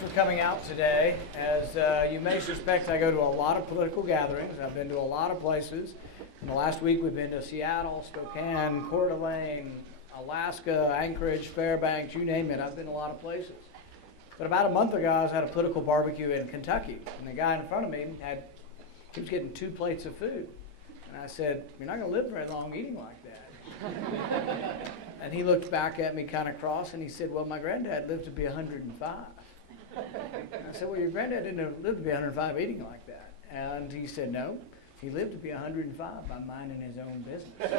for coming out today. As you may suspect, I go to a lot of political gatherings. I've been to a lot of places. In the last week, we've been to Seattle, Spokane, Coeur d'Alene, Alaska, Anchorage, Fairbanks, you name it. I've been to a lot of places. But about a month ago, I was at a political barbecue in Kentucky, and the guy in front of me he was getting 2 plates of food. And I said, "You're not going to live very long eating like that." And he looked back at me kind of cross, and he said, "Well, my granddad lived to be 105. And I said, "Well, your granddad didn't live to be 105 eating like that." And he said, "No, he lived to be 105 by minding his own business."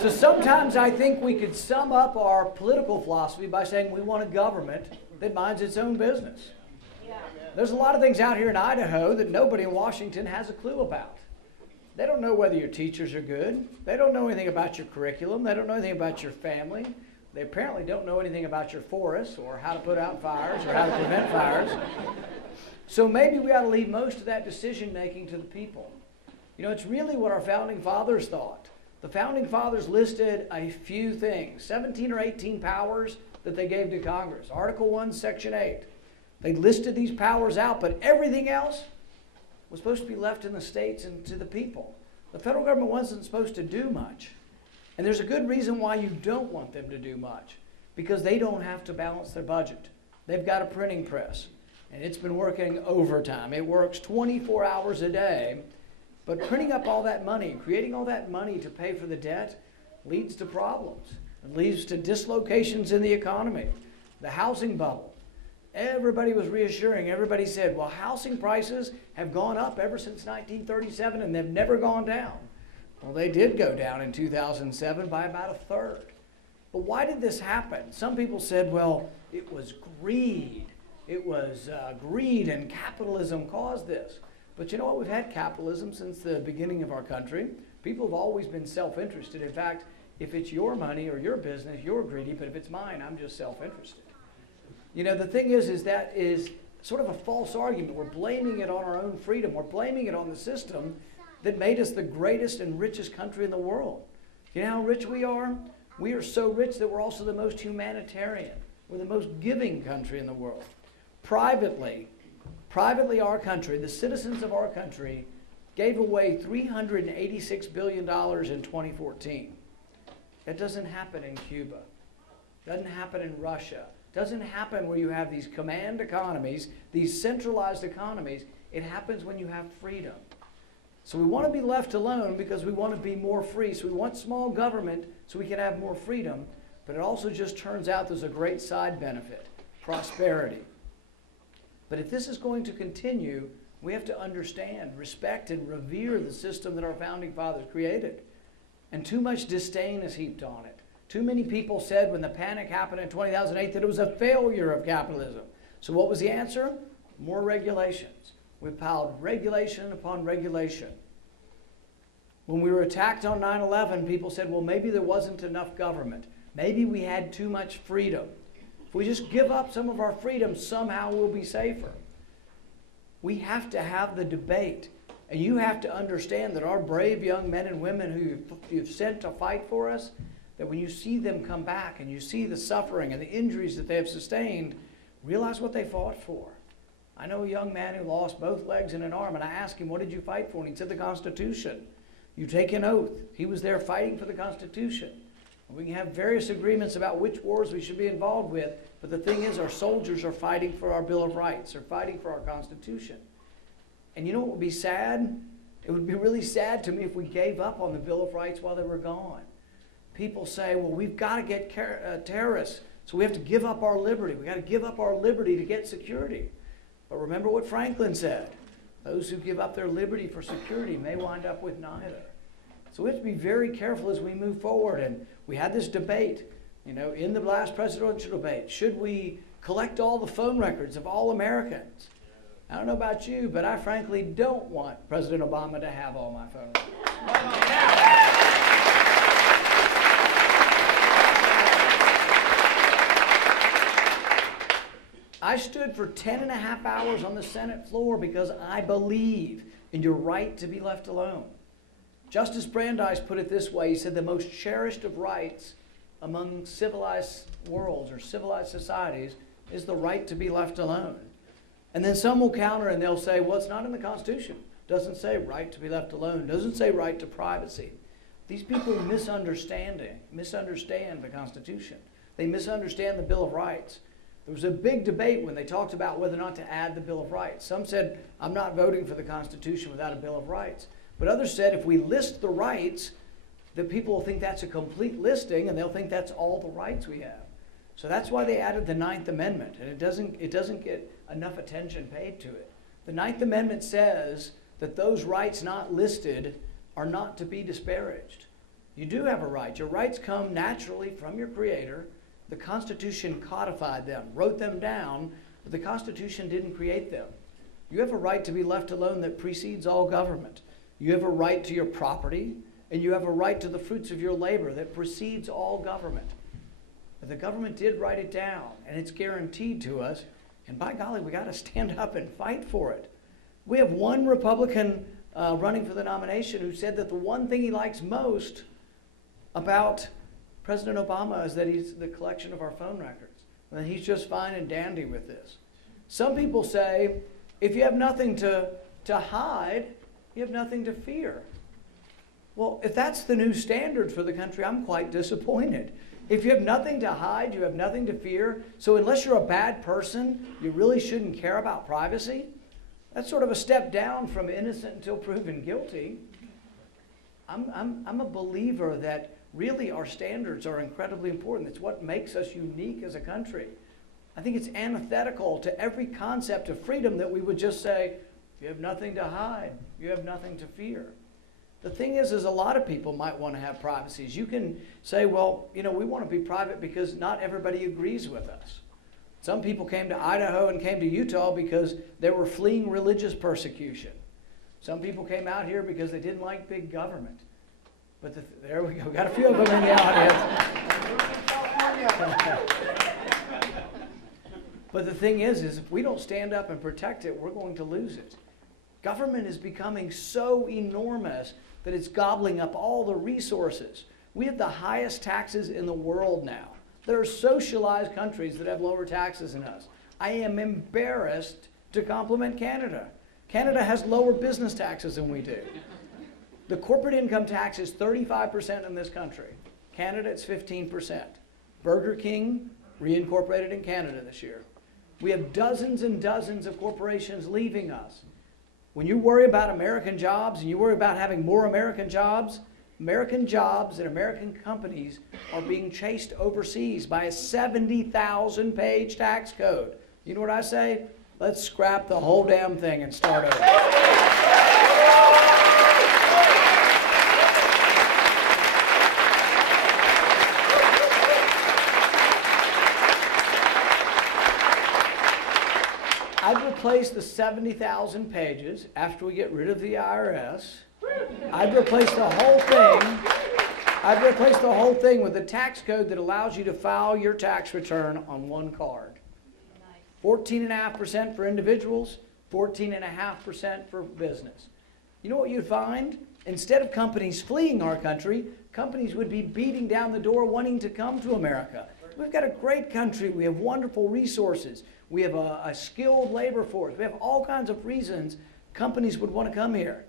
So sometimes I think we could sum up our political philosophy by saying we want a government that minds its own business. There's a lot of things out here in Idaho that nobody in Washington has a clue about. They don't know whether your teachers are good. They don't know anything about your curriculum. They don't know anything about your family. They apparently don't know anything about your forests or how to put out fires or how to prevent fires. So maybe we ought to leave most of that decision making to the people. You know, it's really what our founding fathers thought. The founding fathers listed a few things, 17 or 18 powers that they gave to Congress. Article 1, Section 8. They listed these powers out, but everything else was supposed to be left in the states and to the people. The federal government wasn't supposed to do much. And there's a good reason why you don't want them to do much, because they don't have to balance their budget. They've got a printing press, and it's been working overtime. It works 24 hours a day, but printing up all that money, creating all that money to pay for the debt leads to problems. It leads to dislocations in the economy, the housing bubble. Everybody was reassuring. Everybody said, well, housing prices have gone up ever since 1937 and they've never gone down. Well, they did go down in 2007 by about a third. But why did this happen? Some people said, well, it was greed. It was greed and capitalism caused this. But you know what? We've had capitalism since the beginning of our country. People have always been self-interested. In fact, if it's your money or your business, you're greedy. But if it's mine, I'm just self-interested. You know, the thing is that is sort of a false argument. We're blaming it on our own freedom. We're blaming it on the system that made us the greatest and richest country in the world. You know how rich we are? We are so rich that we're also the most humanitarian. We're the most giving country in the world. Privately, our country, the citizens of our country, gave away $386 billion in 2014. That doesn't happen in Cuba. Doesn't happen in Russia. Doesn't happen where you have these command economies, these centralized economies. It happens when you have freedom. So we want to be left alone because we want to be more free. So we want small government so we can have more freedom. But it also just turns out there's a great side benefit, prosperity. But if this is going to continue, we have to understand, respect, and revere the system that our founding fathers created. And too much disdain is heaped on it. Too many people said when the panic happened in 2008 that it was a failure of capitalism. So what was the answer? More regulations. We piled regulation upon regulation. When we were attacked on 9/11, people said, well, maybe there wasn't enough government. Maybe we had too much freedom. If we just give up some of our freedom, somehow we'll be safer. We have to have the debate. And you have to understand that our brave young men and women who you've sent to fight for us, that when you see them come back and you see the suffering and the injuries that they have sustained, realize what they fought for. I know a young man who lost both legs and an arm, and I asked him, what did you fight for? And he said, the Constitution. You take an oath. He was there fighting for the Constitution. And we can have various agreements about which wars we should be involved with, but the thing is, our soldiers are fighting for our Bill of Rights. They're fighting for our Constitution. And you know what would be sad? It would be really sad to me if we gave up on the Bill of Rights while they were gone. People say, well, we've got to get terrorists, so we have to give up our liberty. We've got to give up our liberty to get security. But remember what Franklin said. Those who give up their liberty for security may wind up with neither. So we have to be very careful as we move forward. And we had this debate, you know, in the last presidential debate. Should we collect all the phone records of all Americans? I don't know about you, but I frankly don't want President Obama to have all my phone records. I stood for 10.5 hours on the Senate floor because I believe in your right to be left alone. Justice Brandeis put it this way. He said the most cherished of rights among civilized worlds or civilized societies is the right to be left alone. And then some will counter and they'll say, well, it's not in the Constitution. It doesn't say right to be left alone. It doesn't say right to privacy. These people misunderstand the Constitution. They misunderstand the Bill of Rights. There was a big debate when they talked about whether or not to add the Bill of Rights. Some said, I'm not voting for the Constitution without a Bill of Rights. But others said, if we list the rights, the people will think that's a complete listing and they'll think that's all the rights we have. So that's why they added the Ninth Amendment, and it doesn't get enough attention paid to it. The Ninth Amendment says that those rights not listed are not to be disparaged. You do have a right. Your rights come naturally from your Creator. The Constitution codified them, wrote them down, but the Constitution didn't create them. You have a right to be left alone that precedes all government. You have a right to your property, and you have a right to the fruits of your labor that precedes all government. But the government did write it down, and it's guaranteed to us, and by golly, we got to stand up and fight for it. We have one Republican running for the nomination who said that the one thing he likes most about President Obama is that he's the collection of our phone records, and that he's just fine and dandy with this. Some people say, if you have nothing to hide, you have nothing to fear. Well, if that's the new standard for the country, I'm quite disappointed. If you have nothing to hide, you have nothing to fear. So unless you're a bad person, you really shouldn't care about privacy. That's sort of a step down from innocent until proven guilty. I'm a believer that really our standards are incredibly important. It's what makes us unique as a country. I think it's antithetical to every concept of freedom that we would just say, you have nothing to hide, you have nothing to fear. The thing is a lot of people might want to have privacies. You can say, well, we want to be private because not everybody agrees with us. Some people came to Idaho and came to Utah because they were fleeing religious persecution. Some people came out here because they didn't like big government. But there we go. Got a few of them in the audience. But the thing is if we don't stand up and protect it, we're going to lose it. Government is becoming so enormous that it's gobbling up all the resources. We have the highest taxes in the world now. There are socialized countries that have lower taxes than us. I am embarrassed to compliment Canada. Canada has lower business taxes than we do. The corporate income tax is 35% in this country. Canada, it's 15%. Burger King reincorporated in Canada this year. We have dozens and dozens of corporations leaving us. When you worry about American jobs and you worry about having more American jobs and American companies are being chased overseas by a 70,000-page tax code. You know what I say? Let's scrap the whole damn thing and start over. I'd replace the 70,000 pages after we get rid of the IRS. I'd replace the whole thing with a tax code that allows you to file your tax return on one card. 14.5% for individuals, 14.5% for business. You know what you'd find? Instead of companies fleeing our country, companies would be beating down the door wanting to come to America. We've got a great country. We have wonderful resources. We have a skilled labor force. We have all kinds of reasons companies would want to come here.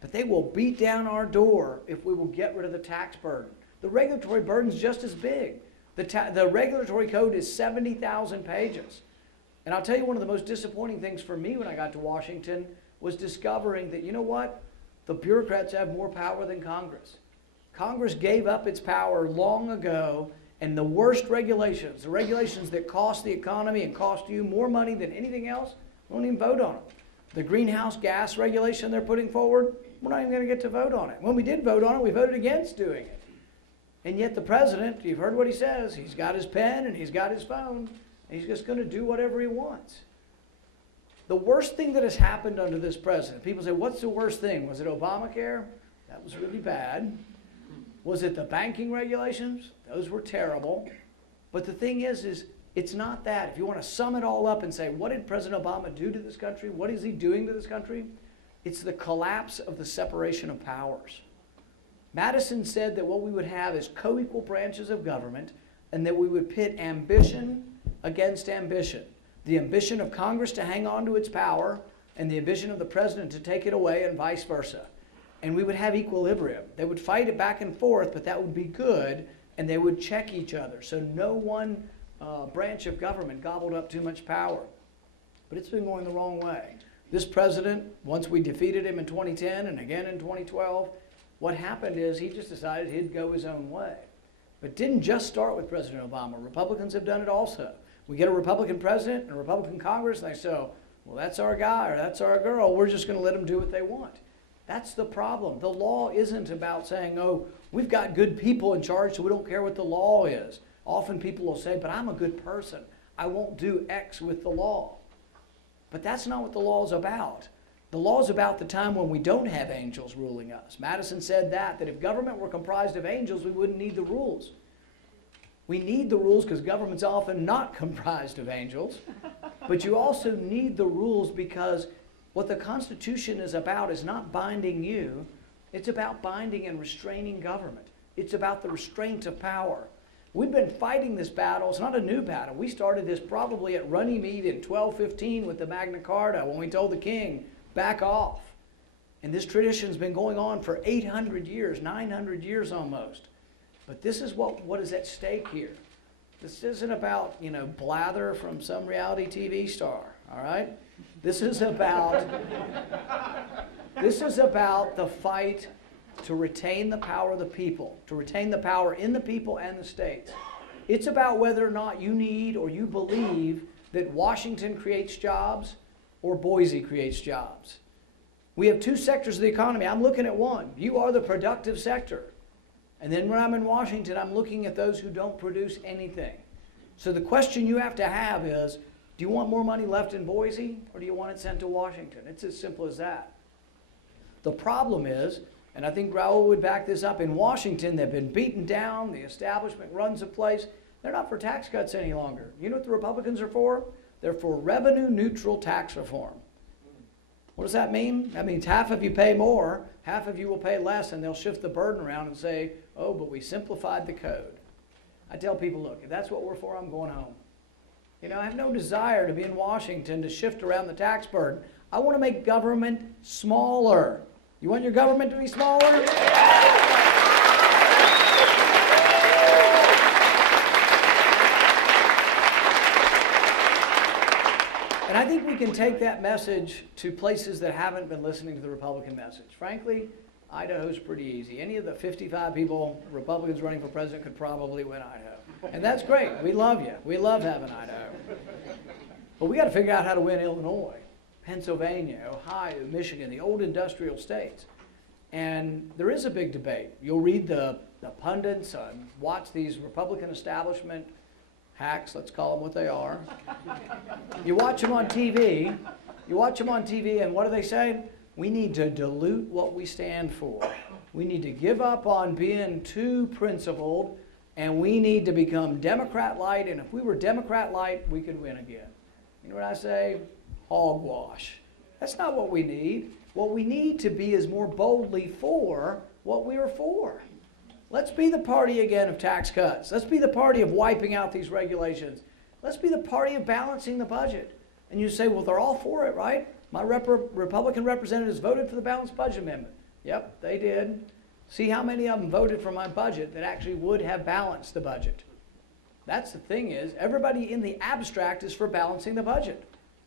But they will beat down our door if we will get rid of the tax burden. The regulatory burden is just as big. The regulatory code is 70,000 pages. And I'll tell you, one of the most disappointing things for me when I got to Washington was discovering that, you know what? The bureaucrats have more power than Congress. Congress gave up its power long ago, and the worst regulations, the regulations that cost the economy and cost you more money than anything else, we won't even vote on them. The greenhouse gas regulation they're putting forward, we're not even going to get to vote on it. When we did vote on it, we voted against doing it. And yet the president, you've heard what he says, he's got his pen and he's got his phone, and he's just going to do whatever he wants. The worst thing that has happened under this president, people say, what's the worst thing? Was it Obamacare? That was really bad. Was it the banking regulations? Those were terrible. But the thing is it's not that. If you want to sum it all up and say, what did President Obama do to this country? What is he doing to this country? It's the collapse of the separation of powers. Madison said that what we would have is co-equal branches of government, and that we would pit ambition against ambition. The ambition of Congress to hang on to its power, and the ambition of the president to take it away, and vice versa. And we would have equilibrium. They would fight it back and forth, but that would be good, and they would check each other. So no one branch of government gobbled up too much power. But it's been going the wrong way. This president, once we defeated him in 2010 and again in 2012, what happened is he just decided he'd go his own way. But it didn't just start with President Obama. Republicans have done it also. We get a Republican president and a Republican Congress, and they say, well, that's our guy or that's our girl. We're just going to let them do what they want. That's the problem. The law isn't about saying, oh, we've got good people in charge, so we don't care what the law is. Often people will say, but I'm a good person. I won't do X with the law. But that's not what the law is about. The law is about the time when we don't have angels ruling us. Madison said that if government were comprised of angels, we wouldn't need the rules. We need the rules because government's often not comprised of angels. But you also need the rules because what the Constitution is about is not binding you. It's about binding and restraining government. It's about the restraint of power. We've been fighting this battle. It's not a new battle. We started this probably at Runnymede in 1215 with the Magna Carta when we told the king, back off. And this tradition's been going on for 800 years, 900 years almost. But this is what is at stake here. This isn't about, blather from some reality TV star, all right? This is about the fight to retain the power of the people, to retain the power in the people and the states. It's about whether or not you need or you believe that Washington creates jobs or Boise creates jobs. We have two sectors of the economy. I'm looking at one. You are the productive sector. And then when I'm in Washington, I'm looking at those who don't produce anything. So the question you have to have is, do you want more money left in Boise or do you want it sent to Washington? It's as simple as that. The problem is, and I think Raul would back this up, in Washington they've been beaten down, the establishment runs the place. They're not for tax cuts any longer. You know what the Republicans are for? They're for revenue neutral tax reform. What does that mean? That means half of you pay more, half of you will pay less, and they'll shift the burden around and say, oh, but we simplified the code. I tell people, look, if that's what we're for, I'm going home. I have no desire to be in Washington to shift around the tax burden. I want to make government smaller. You want your government to be smaller? And I think we can take that message to places that haven't been listening to the Republican message. Frankly, Idaho's pretty easy. Any of the 55 people, Republicans running for president, could probably win Idaho. And that's great. We love you. We love having Idaho. But we got to figure out how to win Illinois, Pennsylvania, Ohio, Michigan, the old industrial states. And there is a big debate. You'll read the pundits and watch these Republican establishment hacks, let's call them what they are. You watch them on TV. And what do they say? We need to dilute what we stand for. We need to give up on being too principled, and we need to become Democrat-light, and if we were Democrat-light, we could win again. You know what I say? Hogwash. That's not what we need. What we need to be is more boldly for what we are for. Let's be the party again of tax cuts. Let's be the party of wiping out these regulations. Let's be the party of balancing the budget. And you say, well, they're all for it, right? My Republican representatives voted for the balanced budget amendment. Yep, they did. See how many of them voted for my budget that actually would have balanced the budget. That's the thing is, everybody in the abstract is for balancing the budget.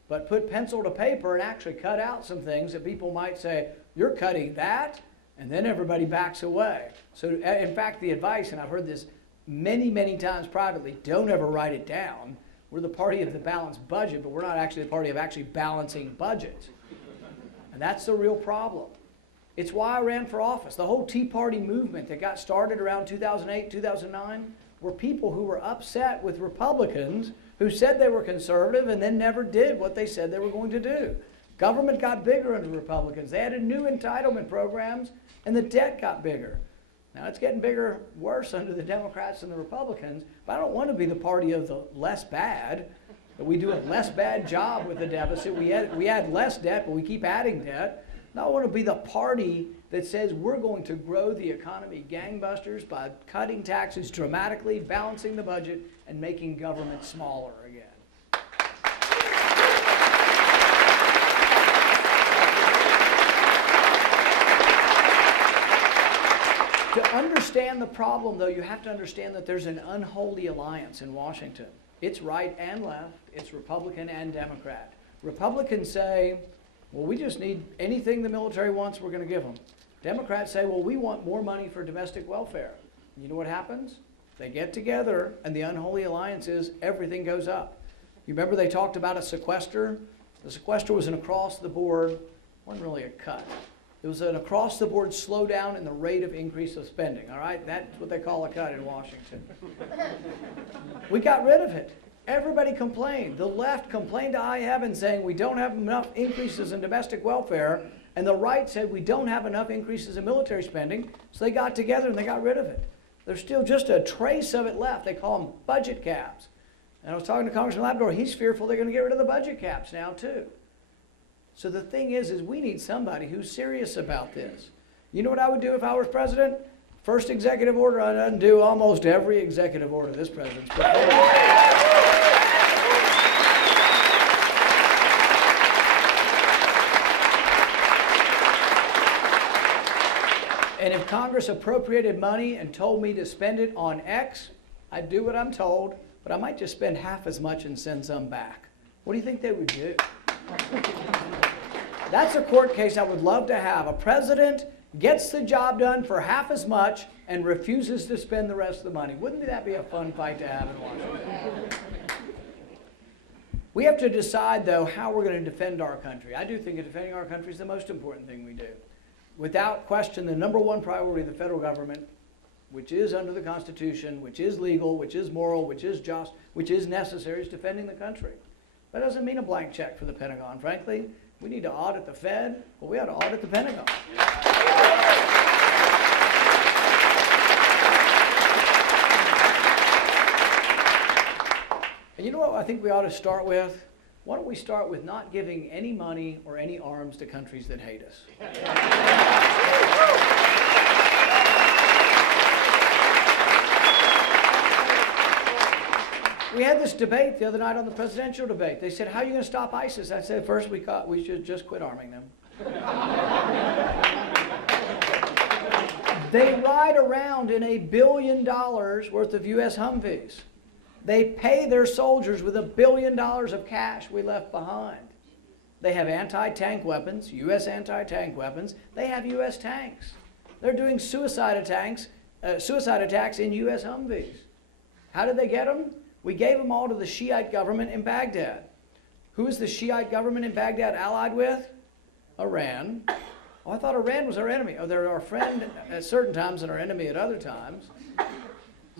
But put pencil to paper and actually cut out some things that people might say, you're cutting that, and then everybody backs away. So in fact, the advice, and I've heard this many, many times privately, don't ever write it down. We're the party of the balanced budget, but we're not actually the party of actually balancing budgets. And that's the real problem. It's why I ran for office. The whole Tea Party movement that got started around 2008, 2009 were people who were upset with Republicans who said they were conservative and then never did what they said they were going to do. Government got bigger under Republicans. They added new entitlement programs, and the debt got bigger. Now it's getting bigger, worse under the Democrats and the Republicans, but I don't want to be the party of the less bad. That we do a less bad job with the deficit. We add less debt, but we keep adding debt. No, I want to be the party that says we're going to grow the economy gangbusters by cutting taxes dramatically, balancing the budget, and making government smaller again. To understand the problem, though, you have to understand that there's an unholy alliance in Washington. It's right and left. It's Republican and Democrat. Republicans say, well, we just need anything the military wants, we're going to give them. Democrats say, well, we want more money for domestic welfare. You know what happens? They get together, and the unholy alliance is everything goes up. You remember they talked about a sequester? The sequester was an across-the-board, wasn't really a cut. It was an across-the-board slowdown in the rate of increase of spending, all right? That's what they call a cut in Washington. We got rid of it. Everybody complained. The left complained to high heaven saying we don't have enough increases in domestic welfare, and the right said we don't have enough increases in military spending, so they got together and they got rid of it. There's still just a trace of it left. They call them budget caps. And I was talking to Congressman Labrador. He's fearful they're going to get rid of the budget caps now, too. So the thing is we need somebody who's serious about this. You know what I would do if I was president? First executive order, I'd undo almost every executive order this president's put forward. And if Congress appropriated money and told me to spend it on X, I'd do what I'm told, but I might just spend half as much and send some back. What do you think they would do? That's a court case I would love to have. A president gets the job done for half as much and refuses to spend the rest of the money. Wouldn't that be a fun fight to have in Washington? We have to decide, though, how we're going to defend our country. I do think that defending our country is the most important thing we do. Without question, the number one priority of the federal government, which is under the Constitution, which is legal, which is moral, which is just, which is necessary, is defending the country. That doesn't mean a blank check for the Pentagon, frankly. We need to audit the Fed, but we ought to audit the Pentagon. And you know what I think we ought to start with? Why don't we start with not giving any money or any arms to countries that hate us? We had this debate the other night on the presidential debate. They said, how are you going to stop ISIS? I said, first we should just quit arming them. They ride around in $1 billion worth of U.S. Humvees. They pay their soldiers with $1 billion of cash we left behind. They have anti-tank weapons, U.S. anti-tank weapons. They have U.S. tanks. They're doing suicide attacks in U.S. Humvees. How did they get them? We gave them all to the Shiite government in Baghdad. Who is the Shiite government in Baghdad allied with? Iran. Oh, I thought Iran was our enemy. Oh, they're our friend at certain times and our enemy at other times.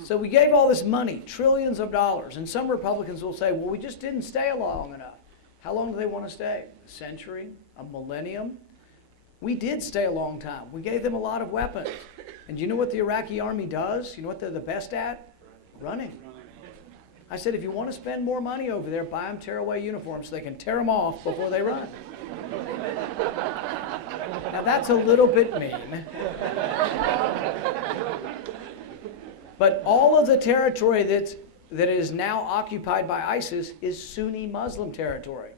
So we gave all this money, trillions of dollars, and some Republicans will say, well, we just didn't stay long enough. How long do they want to stay? A century? A millennium? We did stay a long time. We gave them a lot of weapons. And you know what the Iraqi army does? You know what they're the best at? Running. I said, if you want to spend more money over there, buy them tearaway uniforms so they can tear them off before they run. Now that's a little bit mean. But all of the territory that is now occupied by ISIS is Sunni Muslim territory.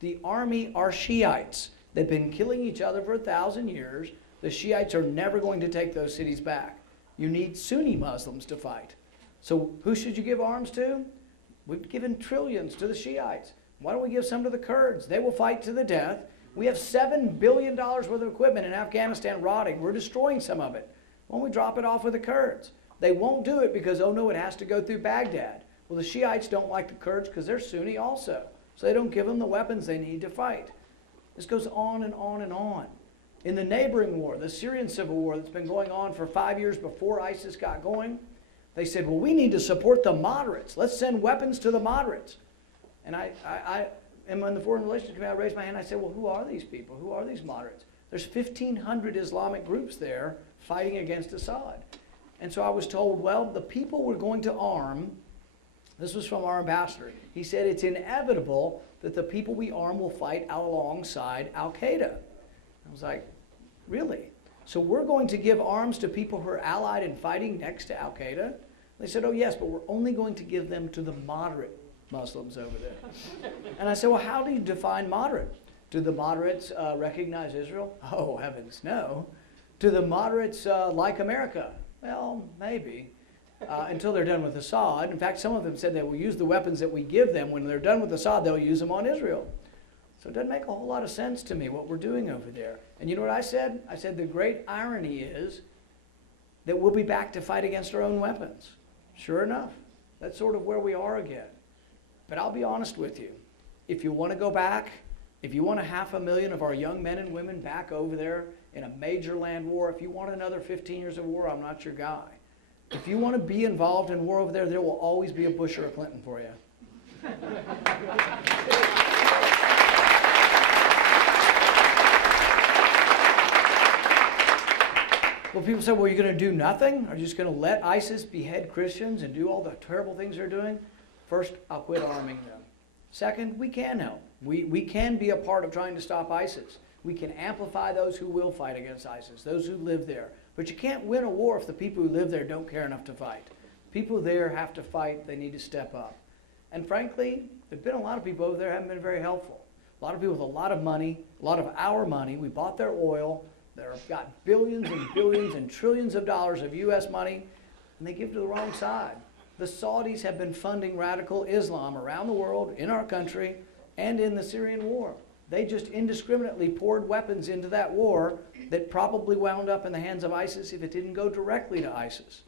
The army are Shiites. They've been killing each other for 1,000 years. The Shiites are never going to take those cities back. You need Sunni Muslims to fight. So who should you give arms to? We've given trillions to the Shiites. Why don't we give some to the Kurds? They will fight to the death. We have $7 billion worth of equipment in Afghanistan rotting. We're destroying some of it. Why don't we drop it off with the Kurds? They won't do it because, oh no, it has to go through Baghdad. Well, the Shiites don't like the Kurds because they're Sunni also. So they don't give them the weapons they need to fight. This goes on and on and on. In the neighboring war, the Syrian civil war that's been going on for 5 years before ISIS got going, they said, well, we need to support the moderates. Let's send weapons to the moderates. And in the Foreign Relations Committee, I raised my hand. I said, well, who are these people? Who are these moderates? There's 1,500 Islamic groups there fighting against Assad. And so I was told, well, the people we're going to arm, this was from our ambassador. He said it's inevitable that the people we arm will fight alongside Al-Qaeda. I was like, really? So we're going to give arms to people who are allied and fighting next to al-Qaeda? They said, oh yes, but we're only going to give them to the moderate Muslims over there. And I said, well, how do you define moderate? Do the moderates recognize Israel? Oh, heavens, no. Do the moderates like America? Well, maybe. Until they're done with Assad. In fact, some of them said they will use the weapons that we give them. When they're done with Assad, they'll use them on Israel. So it doesn't make a whole lot of sense to me what we're doing over there. And you know what I said? I said the great irony is that we'll be back to fight against our own weapons. Sure enough, that's sort of where we are again. But I'll be honest with you. If you want to go back, if you want 500,000 of our young men and women back over there in a major land war, if you want another 15 years of war, I'm not your guy. If you want to be involved in war over there, there will always be a Bush or a Clinton for you. Well, people say, well, you're going to do nothing? Are you just going to let ISIS behead Christians and do all the terrible things they're doing? First, I'll quit arming them. Second, we can help. We can be a part of trying to stop ISIS. We can amplify those who will fight against ISIS, those who live there. But you can't win a war if the people who live there don't care enough to fight. People there have to fight. They need to step up. And frankly, there have been a lot of people over there who haven't been very helpful. A lot of people with a lot of money, a lot of our money. We bought their oil. They've got billions and billions and trillions of dollars of U.S. money, and they give to the wrong side. The Saudis have been funding radical Islam around the world, in our country, and in the Syrian war. They just indiscriminately poured weapons into that war that probably wound up in the hands of ISIS if it didn't go directly to ISIS.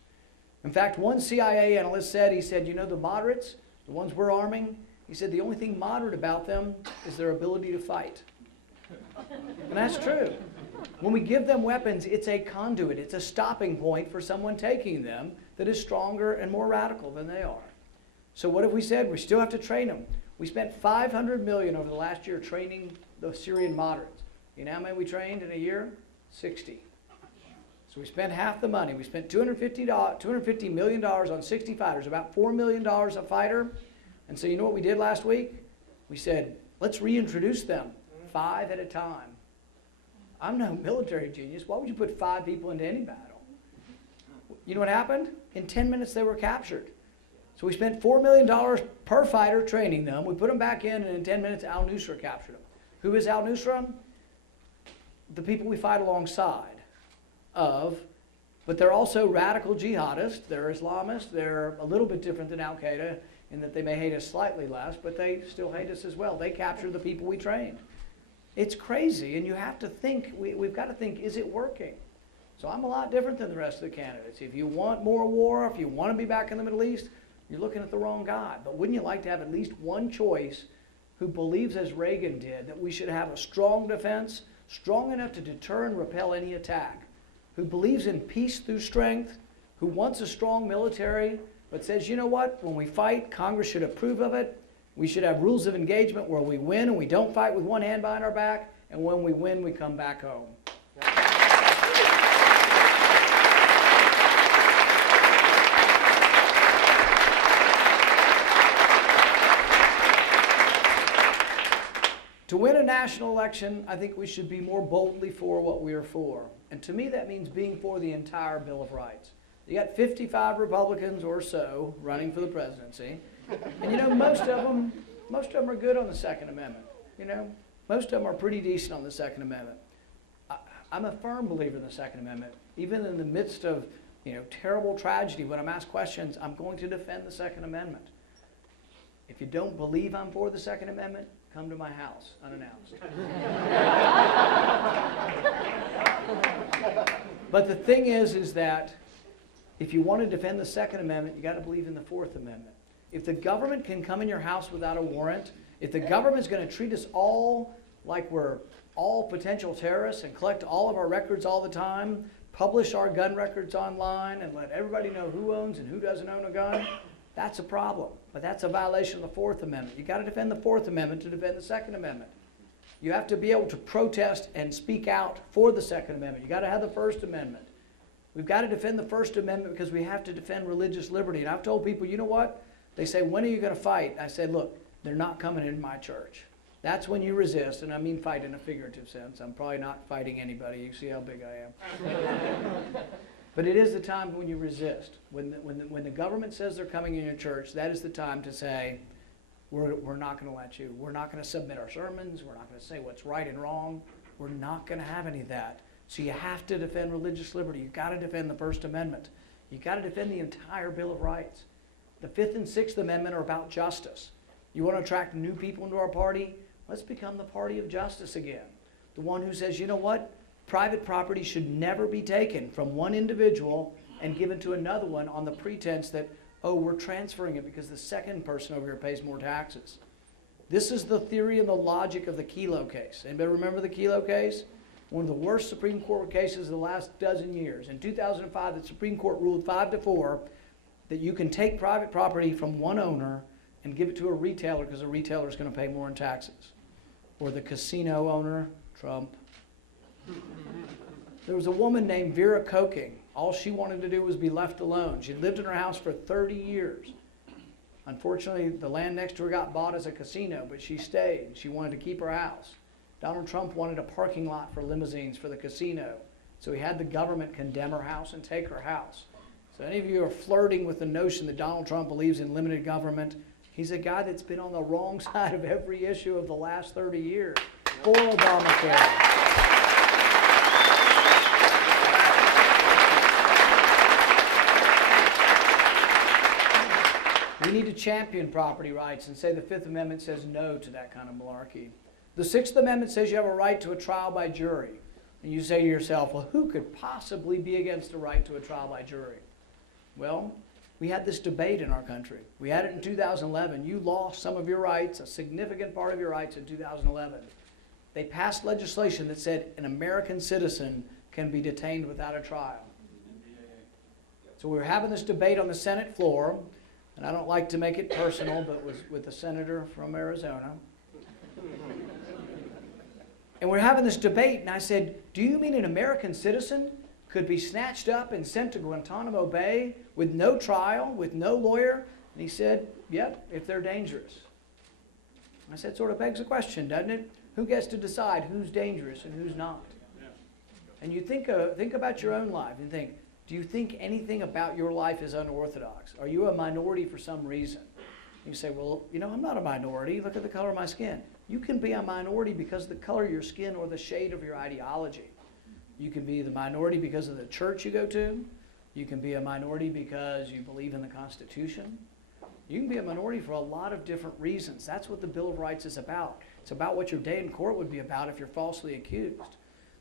In fact, one CIA analyst said, he said, you know, the moderates, the ones we're arming, he said the only thing moderate about them is their ability to fight. And that's true. When we give them weapons, it's a conduit, it's a stopping point for someone taking them that is stronger and more radical than they are. So what have we said? We still have to train them. We spent $500 million over the last year training the Syrian moderates. You know how many we trained in a year? 60. So we spent half the money. We spent $250 million on 60 fighters, about $4 million a fighter. And so you know what we did last week? We said, let's reintroduce them 5 at a time. I'm no military genius. Why would you put 5 people into any battle? You know what happened? In 10 minutes they were captured. So we spent $4 million per fighter training them. We put them back in, and in 10 minutes al-Nusra captured them. Who is al-Nusra? The people we fight alongside of, but they're also radical jihadists. They're Islamists. They're a little bit different than al-Qaeda in that they may hate us slightly less, but they still hate us as well. They capture the people we trained. It's crazy, and you have to think, we've got to think, is it working? So I'm a lot different than the rest of the candidates. If you want more war, if you want to be back in the Middle East, you're looking at the wrong guy. But wouldn't you like to have at least one choice who believes, as Reagan did, that we should have a strong defense, strong enough to deter and repel any attack, who believes in peace through strength, who wants a strong military, but says, you know what, when we fight, Congress should approve of it. We should have rules of engagement where we win and we don't fight with one hand behind our back, and when we win, we come back home. To win a national election, I think we should be more boldly for what we are for. And to me, that means being for the entire Bill of Rights. You got 55 Republicans or so running for the presidency. And you know, most of them are good on the Second Amendment. You know, most of them are pretty decent on the Second Amendment. I'm a firm believer in the Second Amendment. Even in the midst of, you know, terrible tragedy, when I'm asked questions, I'm going to defend the Second Amendment. If you don't believe I'm for the Second Amendment, come to my house unannounced. But the thing is that if you want to defend the Second Amendment, you got to believe in the Fourth Amendment. If the government can come in your house without a warrant, if the government's going to treat us all like we're all potential terrorists and collect all of our records all the time, publish our gun records online and let everybody know who owns and who doesn't own a gun, that's a problem. But that's a violation of the Fourth Amendment. You got to defend the Fourth Amendment to defend the Second Amendment. You have to be able to protest and speak out for the Second Amendment. You got to have the First Amendment. We've got to defend the First Amendment because we have to defend religious liberty. And I've told people, you know what? They say, when are you going to fight? I said, look, they're not coming in my church. That's when you resist, and I mean fight in a figurative sense. I'm probably not fighting anybody. You see how big I am. But it is the time when you resist. When the government says they're coming in your church, that is the time to say, we're not going to let you. We're not going to submit our sermons. We're not going to say what's right and wrong. We're not going to have any of that. So you have to defend religious liberty. You've got to defend the First Amendment. You've got to defend the entire Bill of Rights. The Fifth and Sixth Amendment are about justice. You want to attract new people into our party? Let's become the party of justice again. The one who says, you know what? Private property should never be taken from one individual and given to another one on the pretense that, oh, we're transferring it because the second person over here pays more taxes. This is the theory and the logic of the Kelo case. Anybody remember the Kelo case? One of the worst Supreme Court cases of the last dozen years. In 2005, the Supreme Court ruled 5-4 that you can take private property from one owner and give it to a retailer because a retailer is going to pay more in taxes. Or the casino owner, Trump. There was a woman named Vera Koking. All she wanted to do was be left alone. She'd lived in her house for 30 years. Unfortunately, the land next to her got bought as a casino, but she stayed. She wanted to keep her house. Donald Trump wanted a parking lot for limousines for the casino, so he had the government condemn her house and take her house. So any of you are flirting with the notion that Donald Trump believes in limited government, he's a guy that's been on the wrong side of every issue of the last 30 years. For Obamacare. We need to champion property rights and say the Fifth Amendment says no to that kind of malarkey. The Sixth Amendment says you have a right to a trial by jury. And you say to yourself, well, who could possibly be against the right to a trial by jury? Well, we had this debate in our country. We had it in 2011. You lost some of your rights, a significant part of your rights in 2011. They passed legislation that said an American citizen can be detained without a trial. So we were having this debate on the Senate floor, and I don't like to make it personal, but was with a senator from Arizona. And we're having this debate, and I said, do you mean an American citizen could be snatched up and sent to Guantanamo Bay with no trial, with no lawyer? And he said, yep, if they're dangerous. I said, sort of begs the question, doesn't it? Who gets to decide who's dangerous and who's not? And you think about your own life and think, do you think anything about your life is unorthodox? Are you a minority for some reason? You say, well, you know, I'm not a minority. Look at the color of my skin. You can be a minority because of the color of your skin or the shade of your ideology. You can be the minority because of the church you go to. You can be a minority because you believe in the Constitution. You can be a minority for a lot of different reasons. That's what the Bill of Rights is about. It's about what your day in court would be about if you're falsely accused.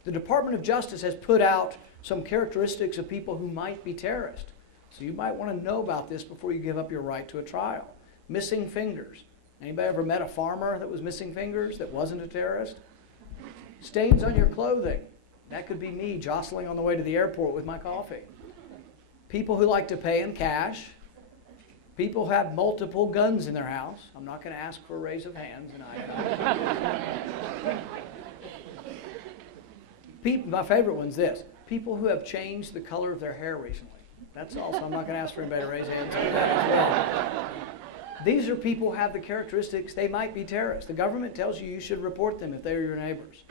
The Department of Justice has put out some characteristics of people who might be terrorists. So you might want to know about this before you give up your right to a trial. Missing fingers. Anybody ever met a farmer that was missing fingers that wasn't a terrorist? Stains on your clothing. That could be me jostling on the way to the airport with my coffee. People who like to pay in cash. People who have multiple guns in their house. I'm not going to ask for a raise of hands tonight. My favorite one's this. People who have changed the color of their hair recently. That's all, so I'm not going to ask for anybody to raise hands on that as well. These are people who have the characteristics, they might be terrorists. The government tells you you should report them if they're your neighbors.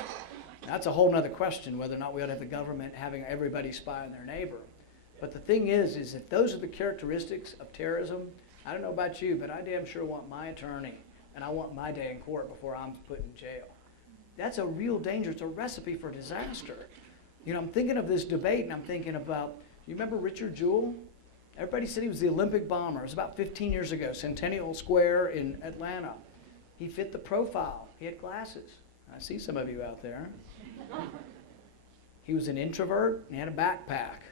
That's a whole other question, whether or not we ought to have the government having everybody spy on their neighbor. But the thing is if those are the characteristics of terrorism, I don't know about you, but I damn sure want my attorney, and I want my day in court before I'm put in jail. That's a real danger. It's a recipe for disaster. You know, I'm thinking of this debate, and I'm thinking about, you remember Richard Jewell? Everybody said he was the Olympic bomber. It was about 15 years ago, Centennial Square in Atlanta. He fit the profile. He had glasses. I see some of you out there. He was an introvert, and he had a backpack.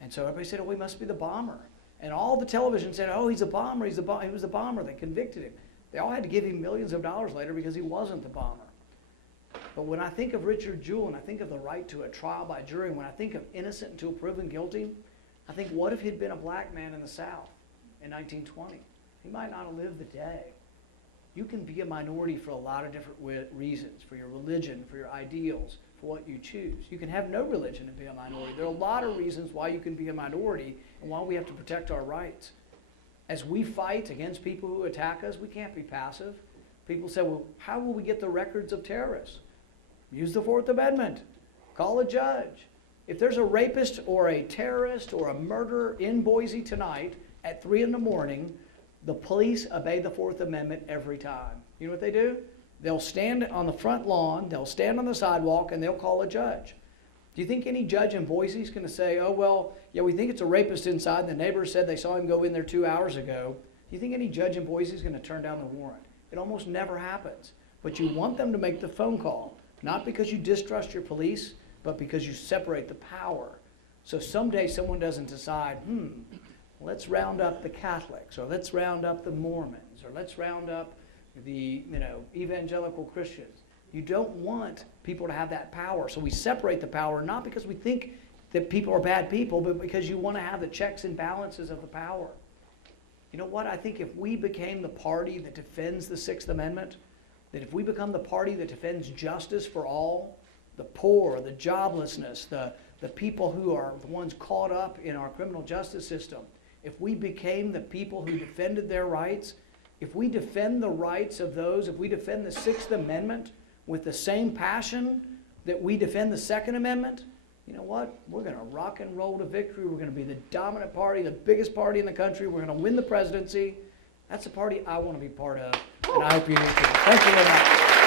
And so everybody said, oh, he must be the bomber. And all the television said, oh, he's a bomber, he was the bomber. They convicted him. They all had to give him millions of dollars later because he wasn't the bomber. But when I think of Richard Jewell and I think of the right to a trial by jury, when I think of innocent until proven guilty, I think, what if he'd been a black man in the South in 1920? He might not have lived the day. You can be a minority for a lot of different reasons, for your religion, for your ideals, for what you choose. You can have no religion and be a minority. There are a lot of reasons why you can be a minority and why we have to protect our rights. As we fight against people who attack us, we can't be passive. People say, well, how will we get the records of terrorists? Use the Fourth Amendment. Call a judge. If there's a rapist or a terrorist or a murderer in Boise tonight at 3 in the morning, the police obey the Fourth Amendment every time. You know what they do? They'll stand on the front lawn, they'll stand on the sidewalk, and they'll call a judge. Do you think any judge in Boise is going to say, oh, well, yeah, we think it's a rapist inside, and the neighbors said they saw him go in there 2 hours ago? Do you think any judge in Boise is going to turn down the warrant? It almost never happens. But you want them to make the phone call, not because you distrust your police, but because you separate the power. So someday someone doesn't decide, let's round up the Catholics, or let's round up the Mormons, or let's round up the evangelical Christians. You don't want people to have that power. So we separate the power, not because we think that people are bad people, but because you want to have the checks and balances of the power. You know what? I think if we became the party that defends the Sixth Amendment, that if we become the party that defends justice for all, the poor, the joblessness, the people who are the ones caught up in our criminal justice system, if we became the people who defended their rights, if we defend the rights of those, if we defend the Sixth Amendment with the same passion that we defend the Second Amendment, you know what? We're going to rock and roll to victory. We're going to be the dominant party, the biggest party in the country. We're going to win the presidency. That's a party I want to be part of, and I hope you do too. Thank you very much.